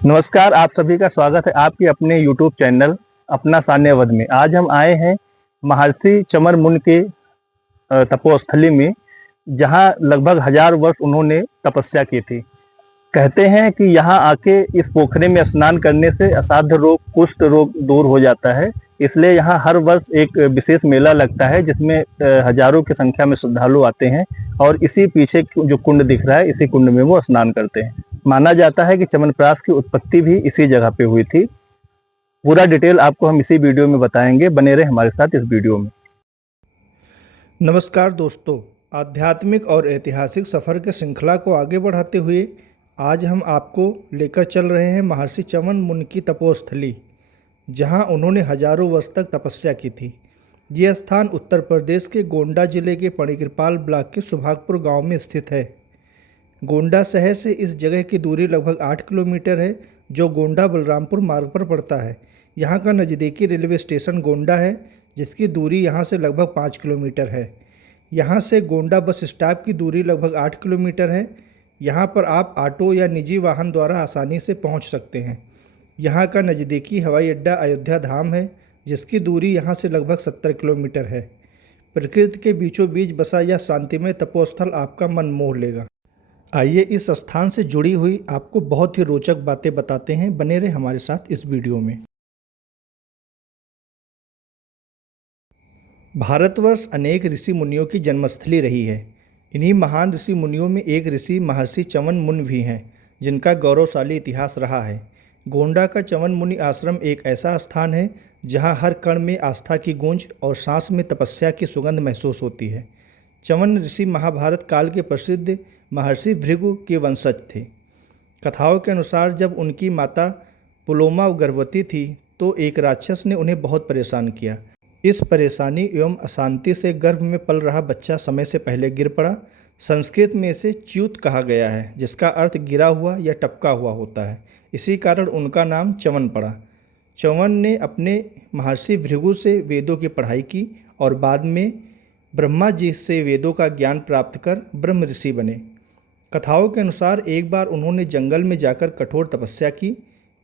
नमस्कार, आप सभी का स्वागत है आपके अपने YouTube चैनल अपना सान्यवद में। आज हम आए हैं महर्षि चमन मुनि के तपोस्थली में, जहाँ लगभग 1000 वर्ष उन्होंने तपस्या की थी। कहते हैं कि यहाँ आके इस पोखरे में स्नान करने से असाध्य रोग, कुष्ठ रोग दूर हो जाता है। इसलिए यहाँ हर वर्ष एक विशेष मेला लगता है, जिसमें हजारों की संख्या में श्रद्धालु आते हैं और इसी पीछे जो कुंड दिख रहा है, इसी कुंड में वो स्नान करते हैं। माना जाता है कि च्यवनप्राश की उत्पत्ति भी इसी जगह पे हुई थी। पूरा डिटेल आपको हम इसी वीडियो में बताएंगे, बने रहे हमारे साथ इस वीडियो में। नमस्कार दोस्तों, आध्यात्मिक और ऐतिहासिक सफ़र के श्रृंखला को आगे बढ़ाते हुए आज हम आपको लेकर चल रहे हैं महर्षि चमन मुनि की तपोस्थली, जहां उन्होंने हजारों वर्ष तक तपस्या की थी। यह स्थान उत्तर प्रदेश के गोंडा जिले के पणिकृपाल ब्लॉक के सुभागपुर गांव में स्थित है। गोंडा शहर से इस जगह की दूरी लगभग 8 किलोमीटर है, जो गोंडा बलरामपुर मार्ग पर पड़ता है। यहाँ का नज़दीकी रेलवे स्टेशन गोंडा है, जिसकी दूरी यहाँ से लगभग 5 किलोमीटर है। यहाँ से गोंडा बस स्टॉप की दूरी लगभग 8 किलोमीटर है। यहाँ पर आप ऑटो या निजी वाहन द्वारा आसानी से पहुँच सकते हैं। यहाँ का नज़दीकी हवाई अड्डा अयोध्या धाम है, जिसकी दूरी यहाँ से लगभग 70 किलोमीटर है। प्रकृति के बीचों बीच बसा यह शांतिमय तपोस्थल आपका मन मोह लेगा। आइए इस स्थान से जुड़ी हुई आपको बहुत ही रोचक बातें बताते हैं। बने रहे हमारे साथ इस वीडियो में। भारतवर्ष अनेक ऋषि मुनियों की जन्मस्थली रही है। इन्हीं महान ऋषि मुनियों में एक ऋषि महर्षि चमन मुनि भी हैं, जिनका गौरवशाली इतिहास रहा है। गोंडा का चमन मुनि आश्रम एक ऐसा स्थान है जहां हर कण में आस्था की गूंज और सांस में तपस्या की सुगंध महसूस होती है। चमन ऋषि महाभारत काल के प्रसिद्ध महर्षि भृगु के वंशज थे। कथाओं के अनुसार जब उनकी माता पुलोमा गर्भवती थी तो एक राक्षस ने उन्हें बहुत परेशान किया। इस परेशानी एवं अशांति से गर्भ में पल रहा बच्चा समय से पहले गिर पड़ा। संस्कृत में इसे च्युत कहा गया है, जिसका अर्थ गिरा हुआ या टपका हुआ होता है। इसी कारण उनका नाम चमन पड़ा। चमन ने अपने महर्षि भृगु से वेदों की पढ़ाई की और बाद में ब्रह्मा जी से वेदों का ज्ञान प्राप्त कर ब्रह्म ऋषि बने। कथाओं के अनुसार एक बार उन्होंने जंगल में जाकर कठोर तपस्या की।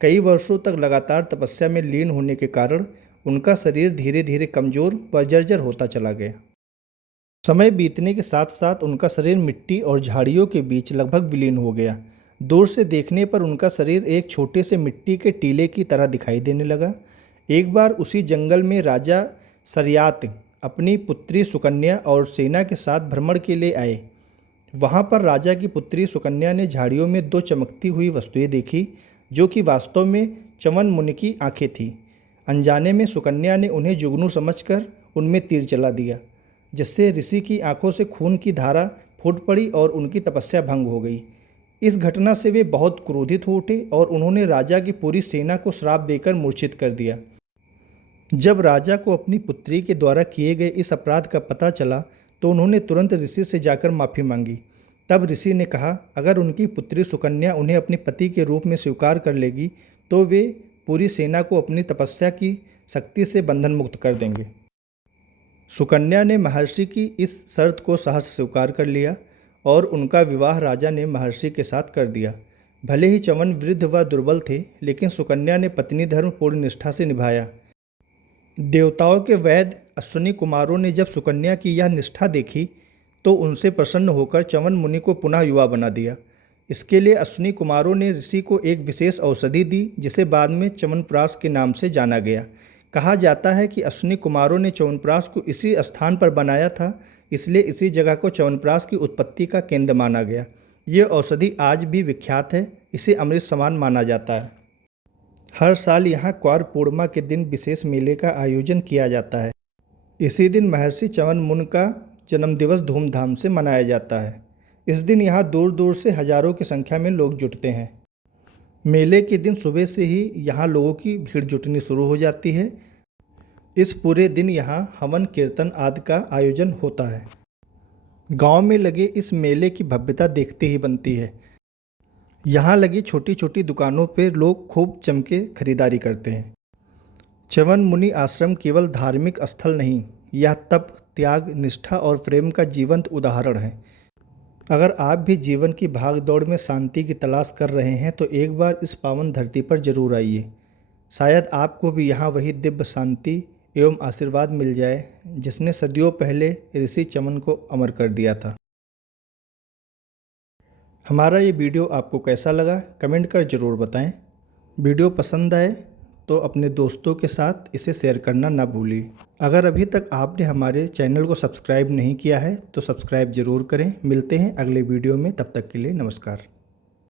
कई वर्षों तक लगातार तपस्या में लीन होने के कारण उनका शरीर धीरे धीरे कमज़ोर व जर्जर होता चला गया। समय बीतने के साथ साथ उनका शरीर मिट्टी और झाड़ियों के बीच लगभग विलीन हो गया। दूर से देखने पर उनका शरीर एक छोटे से मिट्टी के टीले की तरह दिखाई देने लगा। एक बार उसी जंगल में राजा सरयात अपनी पुत्री सुकन्या और सेना के साथ भ्रमण के लिए आए। वहाँ पर राजा की पुत्री सुकन्या ने झाड़ियों में 2 चमकती हुई वस्तुएं देखी, जो कि वास्तव में चमन मुनि की आंखें थीं। अनजाने में सुकन्या ने उन्हें जुगनू समझकर उनमें तीर चला दिया, जिससे ऋषि की आंखों से खून की धारा फूट पड़ी और उनकी तपस्या भंग हो गई। इस घटना से वे बहुत क्रोधित हो उठे और उन्होंने राजा की पूरी सेना को श्राप देकर मूर्छित कर दिया। जब राजा को अपनी पुत्री के द्वारा किए गए इस अपराध का पता चला तो उन्होंने तुरंत ऋषि से जाकर माफ़ी मांगी। तब ऋषि ने कहा, अगर उनकी पुत्री सुकन्या उन्हें अपने पति के रूप में स्वीकार कर लेगी तो वे पूरी सेना को अपनी तपस्या की शक्ति से बंधन मुक्त कर देंगे। सुकन्या ने महर्षि की इस शर्त को सहर्ष स्वीकार कर लिया और उनका विवाह राजा ने महर्षि के साथ कर दिया। भले ही चमन वृद्ध व दुर्बल थे, लेकिन सुकन्या ने पत्नी धर्म पूर्ण निष्ठा से निभाया। देवताओं के वैद्य अश्विनी कुमारों ने जब सुकन्या की यह निष्ठा देखी तो उनसे प्रसन्न होकर चमन मुनि को पुनः युवा बना दिया। इसके लिए अश्विनी कुमारों ने ऋषि को एक विशेष औषधि दी, जिसे बाद में च्यवनप्राश के नाम से जाना गया। कहा जाता है कि अश्विनी कुमारों ने च्यवनप्राश को इसी स्थान पर बनाया था, इसलिए इसी जगह को च्यवनप्राश की उत्पत्ति का केंद्र माना गया। ये औषधि आज भी विख्यात है, इसे अमृत समान माना जाता है। हर साल यहाँ क्वार पूर्णिमा के दिन विशेष मेले का आयोजन किया जाता है। इसी दिन महर्षि चमन मुनि का जन्मदिवस धूमधाम से मनाया जाता है। इस दिन यहाँ दूर दूर से हजारों की संख्या में लोग जुटते हैं। मेले के दिन सुबह से ही यहाँ लोगों की भीड़ जुटनी शुरू हो जाती है। इस पूरे दिन यहाँ हवन कीर्तन आदि का आयोजन होता है। गांव में लगे इस मेले की भव्यता देखते ही बनती है। यहाँ लगी छोटी छोटी दुकानों पर लोग खूब जम के खरीदारी करते हैं। चमन मुनि आश्रम केवल धार्मिक स्थल नहीं, यह तप, त्याग, निष्ठा और प्रेम का जीवंत उदाहरण है। अगर आप भी जीवन की भाग दौड़ में शांति की तलाश कर रहे हैं तो एक बार इस पावन धरती पर जरूर आइए। शायद आपको भी यहाँ वही दिव्य शांति एवं आशीर्वाद मिल जाए जिसने सदियों पहले ऋषि चमन को अमर कर दिया था। हमारा ये वीडियो आपको कैसा लगा कमेंट कर ज़रूर बताएं। वीडियो पसंद आए तो अपने दोस्तों के साथ इसे शेयर करना ना भूलिए। अगर अभी तक आपने हमारे चैनल को सब्सक्राइब नहीं किया है तो सब्सक्राइब ज़रूर करें। मिलते हैं अगले वीडियो में, तब तक के लिए नमस्कार।